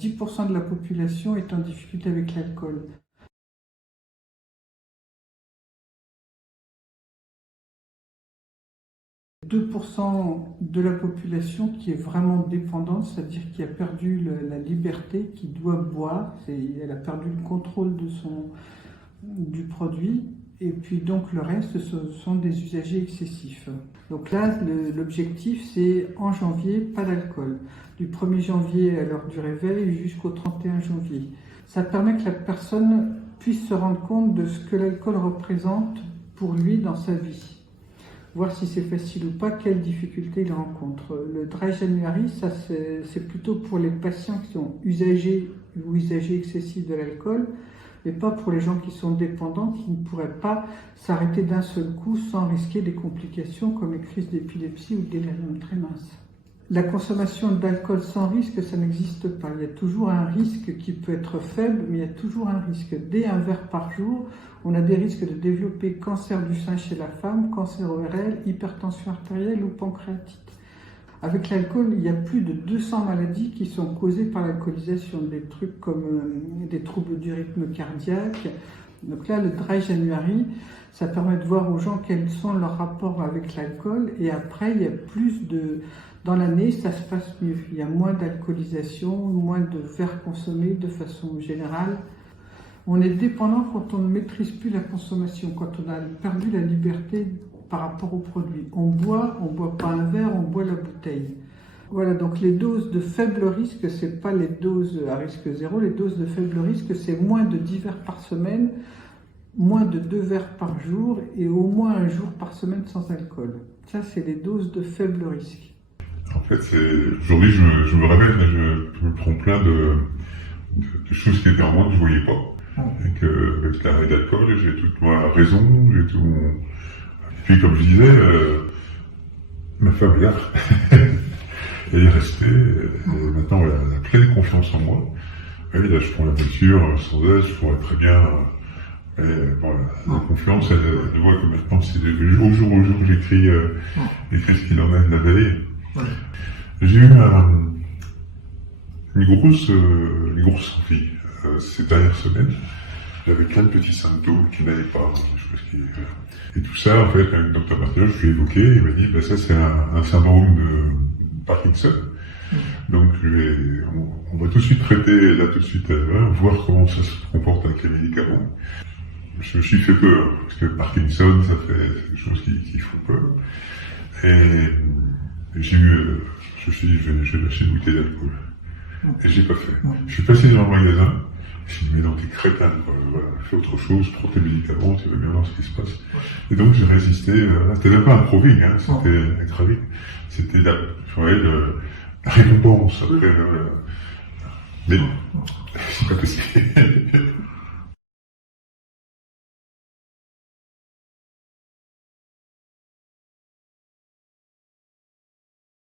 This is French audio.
10% de la population est en difficulté avec l'alcool. « 2% de la population qui est vraiment dépendante, c'est-à-dire qui a perdu la liberté, qui doit boire, elle a perdu le contrôle du produit, et puis donc le reste, ce sont des usagers excessifs. Donc là, l'objectif, c'est en janvier, pas d'alcool. Du 1er janvier à l'heure du réveil jusqu'au 31 janvier. Ça permet que la personne puisse se rendre compte de ce que l'alcool représente pour lui dans sa vie. Voir si c'est facile ou pas, quelles difficultés il rencontre. Le Dry January, ça c'est plutôt pour les patients qui sont usagers ou usagers excessifs de l'alcool, et pas pour les gens qui sont dépendants, qui ne pourraient pas s'arrêter d'un seul coup sans risquer des complications comme les crises d'épilepsie ou des délirium tremens. La consommation d'alcool sans risque, ça n'existe pas. Il y a toujours un risque qui peut être faible, mais il y a toujours un risque. Dès un verre par jour, on a des risques de développer cancer du sein chez la femme, cancer ORL, hypertension artérielle ou pancréatite. Avec l'alcool, il y a plus de 200 maladies qui sont causées par l'alcoolisation, des trucs comme des troubles du rythme cardiaque. Donc là, le Dry January, ça permet de voir aux gens quels sont leurs rapports avec l'alcool, et après, il y a plus de... Dans l'année, ça se passe mieux. Il y a moins d'alcoolisation, moins de verres consommés de façon générale. On est dépendant quand on ne maîtrise plus la consommation, quand on a perdu la liberté par rapport au produit. On boit pas un verre, on boit la bouteille. Voilà, donc les doses de faible risque, c'est pas les doses à risque zéro. Les doses de faible risque, c'est moins de 10 verres par semaine, moins de 2 verres par jour et au moins un jour par semaine sans alcool. Ça, c'est les doses de faible risque. En fait, aujourd'hui, je me réveille, mais je me prends plein de choses qui étaient en moi que je ne voyais pas. Avec l'arrêt d'alcool, j'ai toute ma raison, j'ai tout mon... Puis, comme je disais, ma femme est là. Elle est restée, et maintenant elle a pleine confiance en moi. Et là, je prends la voiture sans elle, je pourrais très bien... Bon, la confiance, elle voit que maintenant, c'est au jour que j'écris ce qu'il en est de la veille. Ouais. J'ai eu une grosse envie ces dernières semaines. J'avais plein de petits symptômes qui n'allaient pas. Et tout ça, en fait, avec le docteur Martin, je lui ai évoqué, il m'a dit, bah, ça c'est un syndrome de Parkinson. Donc on va tout de suite traiter, là tout de suite, voir comment ça se comporte avec les médicaments. Je me suis fait peur, parce que Parkinson, ça fait des choses qui font peur. Et je me suis dit, je vais lâcher une bouteille d'alcool. Et j'ai pas fait. Je suis passé dans le magasin, je me suis dit, mais non, t'es crétin, voilà, fais autre chose, prends tes médicaments, tu vas bien voir ce qui se passe. Et donc j'ai résisté, c'était même pas un proving, hein, c'était un craving. C'était la récompense après, mais c'est pas possible.